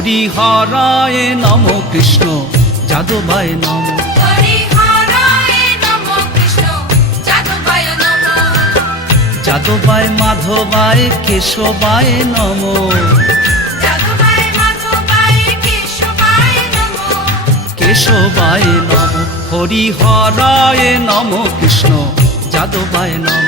হরিহরায় নম কৃষ্ণ যাদবায় নম। যাদবায় মাধবায় কেশবায় নম। কেশবায় নম। হরিহরায় নম কৃষ্ণ যাদবায় নম।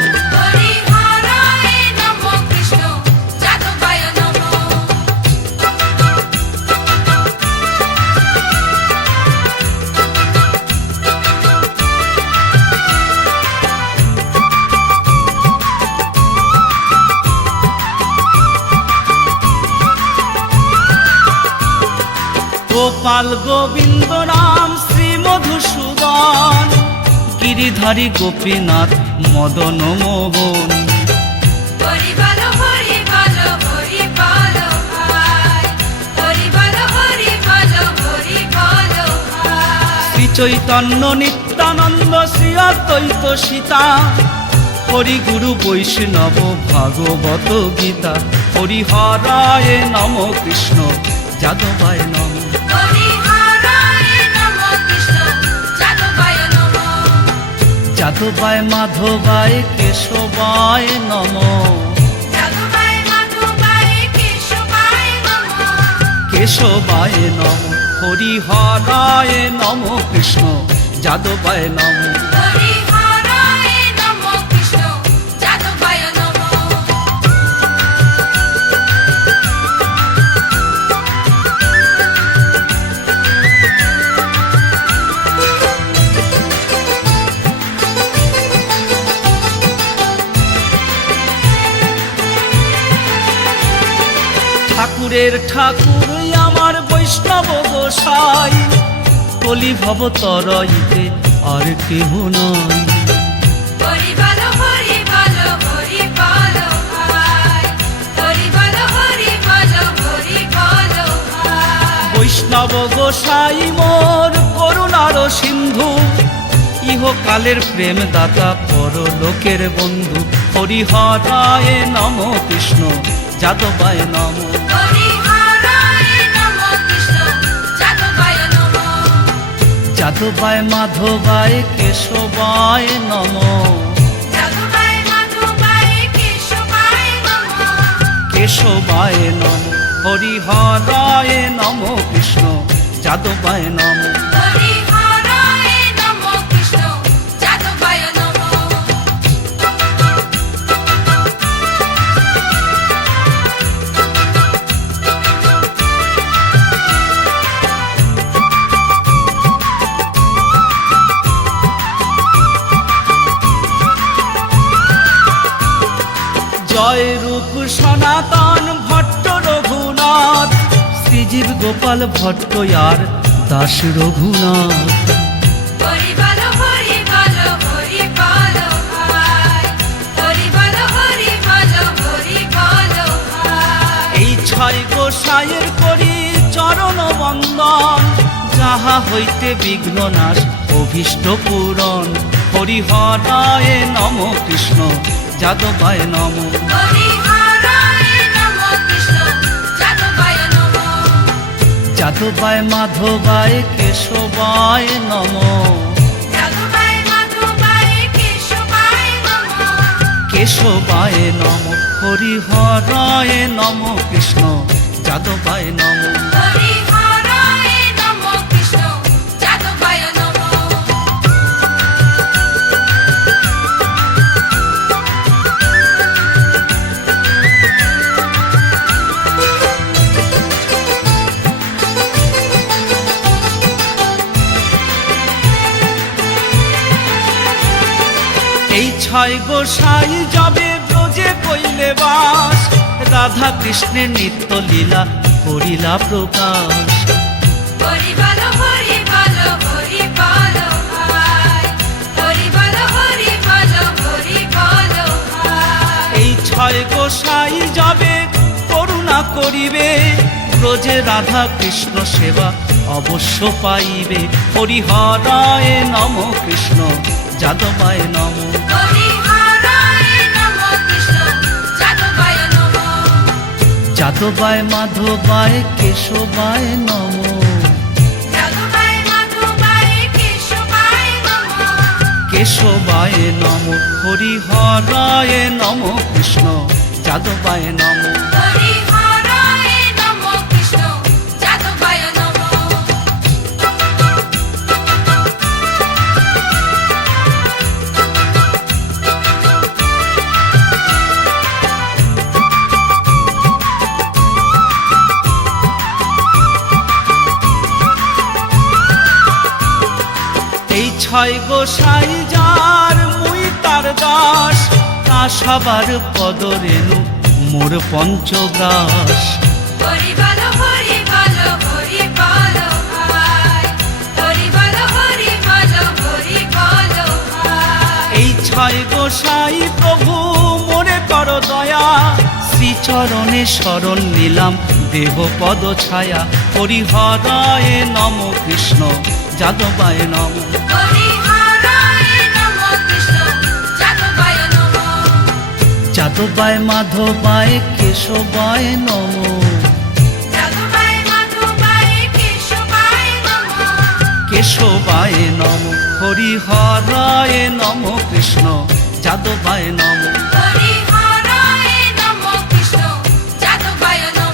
গোপাল গোবিন্দ রাম শ্রী মধুসূদন, গিরিধারী গোপীনাথ মদন মোহন। শ্রী চৈতন্য নিত্যানন্দ শ্রী অদ্বৈত সীতা, হরি গুরু বৈষ্ণব ভাগবত গীতা। হরিহরায় নম কৃষ্ণ যাদবায় নম। যাদবায় মাধবায় কেশবায় নম। কেশবায় নম। হরিহরায় নম কৃষ্ণ যাদবায় নম। ঠাকুরের ঠাকুর আমার বৈষ্ণব গোসাই, কলি ভব তরইতে আর কেহ নয়। বৈষ্ণব গোসাই মোর করুণার সিন্ধু, ইহকালের প্রেম দাতা পরলোকের বন্ধু। হরিহরায় নম কৃষ্ণ যাদবায় নম। যাদবায় মাধবায় কেশবায় নম। কেশবায় নম। হরিহরায় নম কৃষ্ণ যাদবায় নম। জয় রূপ সনাতন ভট্ট রঘুনাথ, শ্রীজীব গোপাল ভট্ট আর দাস রঘুনাথ। এই ছয় গোসাইয়ের করি চরণ বন্দন, যাহা হইতে বিঘ্ন নাশ অভীষ্ট পূরণ। হরিহরায় নম কৃষ্ণ যাদবায় নম। যাদবায় মাধবায় কেশবায় নম। কেশবায় নম। হরিহরায় নম কৃষ্ণ যাদবায় নম। এই ছয় গোসাই যাবে ব্রজে কইলে বাস, রাধা কৃষ্ণের নিত্য লীলা করিলা প্রকাশ। এই ছয় গোসাই যাবে করুণা করিবে, ব্রজে রাধা কৃষ্ণ সেবা অবশ্য পাইবে। হরিহরায় নম কৃষ্ণ যাদবায় নম। যাদবায় মাধবায় কেশবায় নমঃ। যাদবায় মাধবায় কেশবায় নমঃ। কেশবায় নমঃ হরিহরায় নমঃ কৃষ্ণ যাদবায় নমঃ। হরিহরায় নমঃ কৃষ্ণ যাদবায় নমঃ। এই ছয় গোসাই যার মুই তার দাস, তা সবার পদরেণু মোর পঞ্চগ্রাস। হরি বলো হরি বলো হরি বলো ভাই। হরি বলো হরি বলো হরি বলো ভাই। এই ছয় গোসাই প্রভু মোরে কর দয়া, শ্রীচরণে শরণ নিলাম দেহ পদ ছায়া। হরিহরায় নমঃ কৃষ্ণ যাদবায় নমঃ। হরিহরায় নমঃ কৃষ্ণ যাদবায় নমঃ। যাদবায় মাধবায় কেশবায় নমঃ। যাদবায় মাধবায় কেশবায় নমঃ। কেশবায় নমঃ হরিহরায় নমঃ কৃষ্ণ যাদবায় নমঃ। হরিহরায় নমঃ কৃষ্ণ যাদবায় নমঃ।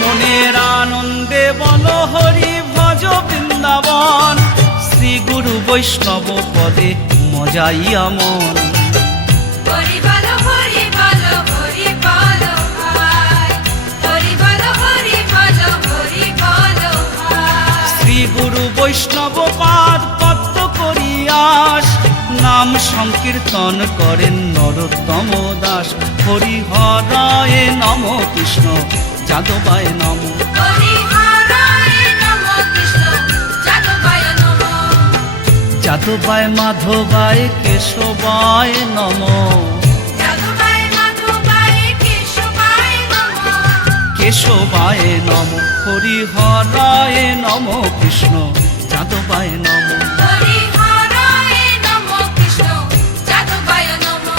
মনের আনন্দে বল হরি ভজ বৃন্দাবন, শ্রী গুরু বৈষ্ণব পদে মজাইয়া মন। হরি বলো হরি বলো হরি বলো ভাই। হরি বলো হরি বলো হরি বলো ভাই। শ্রী গুরু বৈষ্ণব পাদ পদ্ম করিয়াস, নাম সংকীর্তন করেন নরোত্তম দাস। হরিহরায় নমঃ কৃষ্ণ যাদবায় নমঃ। হরিহরায় নমঃ কৃষ্ণ যাদবায় নমঃ। যাদবায় মাধবায় কেশবায় নমঃ। যাদবায় মাধবায় কেশবায় নমঃ। কেশবায় নমঃ হরিহরায় নমঃ কৃষ্ণ যাদবায় নমঃ। হরিহরায় নমঃ কৃষ্ণ যাদবায় নমঃ।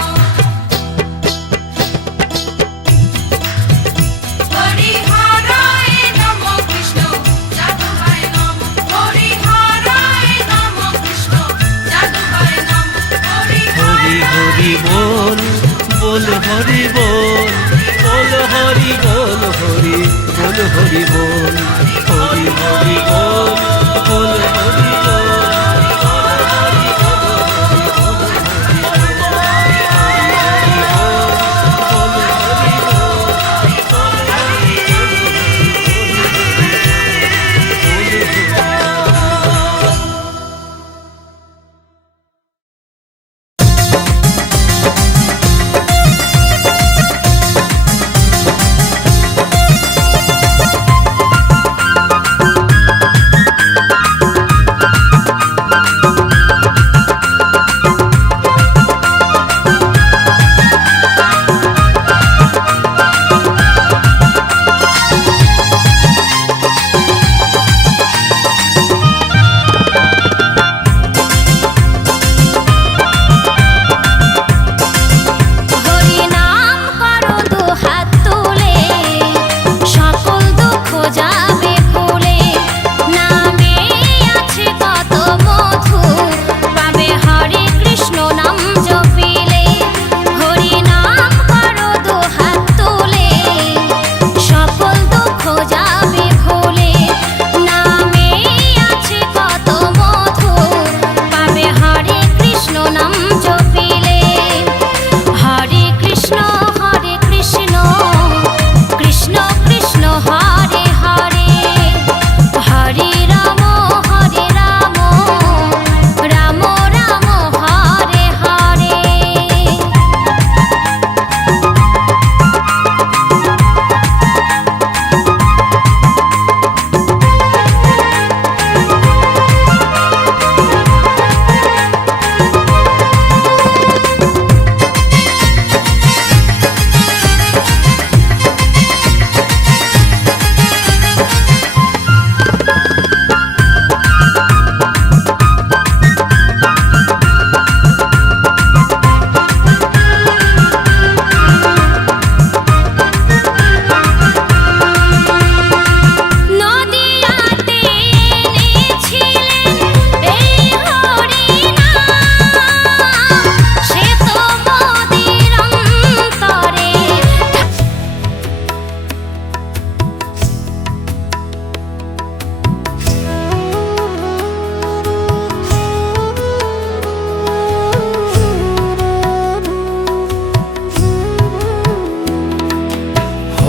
হরিহরায় নমঃ কৃষ্ণ যাদবায় নমঃ। হরিহরায় নমঃ কৃষ্ণ যাদবায় নমঃ। হরি হরি বল বল হরি বল, বল হরি বল হরি বল হরি বল। হরি হরি বল বল হরি বল।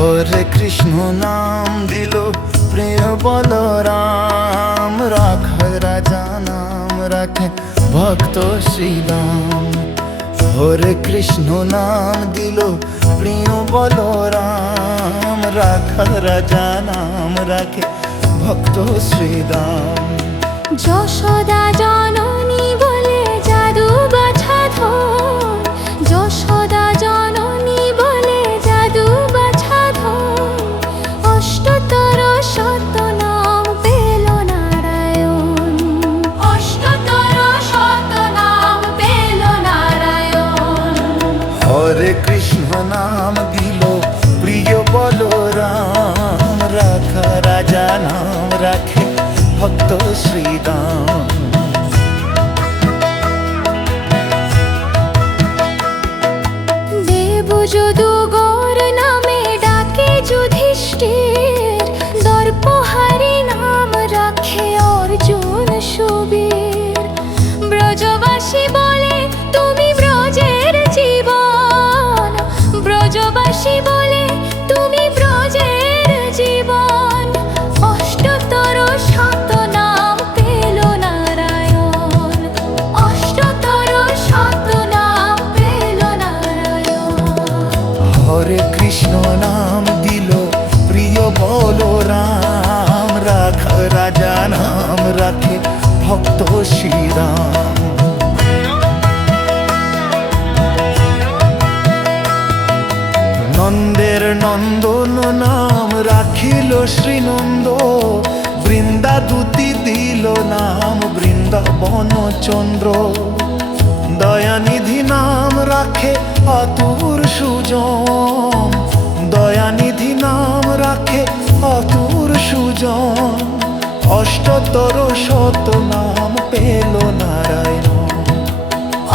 হরে কৃষ্ণ নাম দিল প্রিয় বলরাম, রাখা রাজা নাম রাখে ভক্ত শ্রীরাম। হরে কৃষ্ণ নাম দিল প্রিয় বলরাম, রাখা রাজা নাম রাখে ভক্ত শ্রীরাম। যশোদা জননী বলে জাদু বাছাধন, যশোদা জননী বলে জাদু বাছাধন, অষ্টতর শত নাম পেল নারায়ণ, অষ্টতর শত নাম পেল নারায়ণ। হরে কৃষ্ণ নাম দিল প্রিয় বলরাম, রাখা রাজা নাম রাখে ভক্ত শ্রীরাম। দেবযদুগর নামে ডাকে যুধিষ্ঠির, দর্পহারি নাম রাখে অর্জুন সুবীর। ব্রজবাসী বলে তুমি ব্রজের জীবন, ব্রজবাসী বলে তুমি ব্রজের জীবন, অষ্টতর শত নাম পেল নারায়ণ, অষ্টতর শত নাম পেল নারায়ণ। হরে কৃষ্ণ নাম দিল প্রিয় বলরাম, রাখা রাজা নাম রাখে ভক্ত শ্রীরাম। নন্দের নন্দন নাম রাখিল শ্রীনন্দ, বৃন্দা দূতি দিল নাম বৃন্দাবন চন্দ্র। দয়ানিধি নাম রাখে অতুর সুজন, দয়ানিধি নাম রাখে অতুর সুজন, অষ্টতর শত নাম পেল নারায়ণ,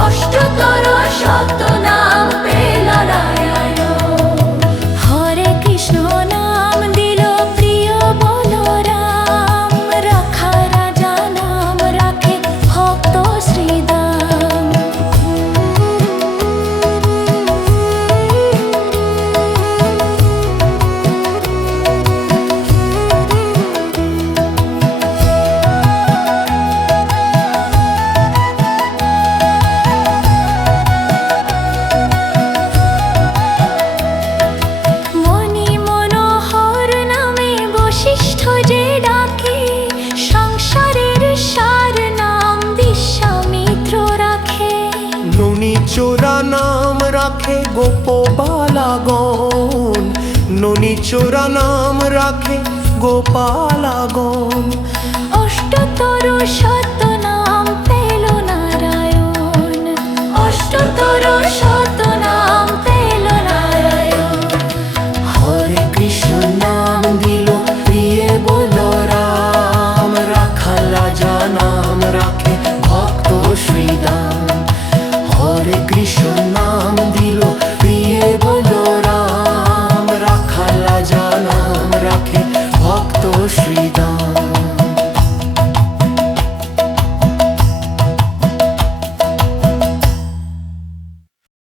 অষ্টতর শত নাম পেল নারায়ণ। হরে কৃষ্ণ নাম দিল প্রিয় বলরাম, রাখা রাজা নাম রাখে ভক্ত শ্রীরাম। মনি মনোহর নামে বশিষ্ঠ যে ডাকে, সংসারের সার নাম বিশ্বামিত্র রাখে। নুনি চোরা নাম রাখে গোপবালাগণ, নুনি চোরা নাম রাখে গোপালাগণ। অষ্টতর শত নাম পেল নারায়ণ, অষ্টতর শত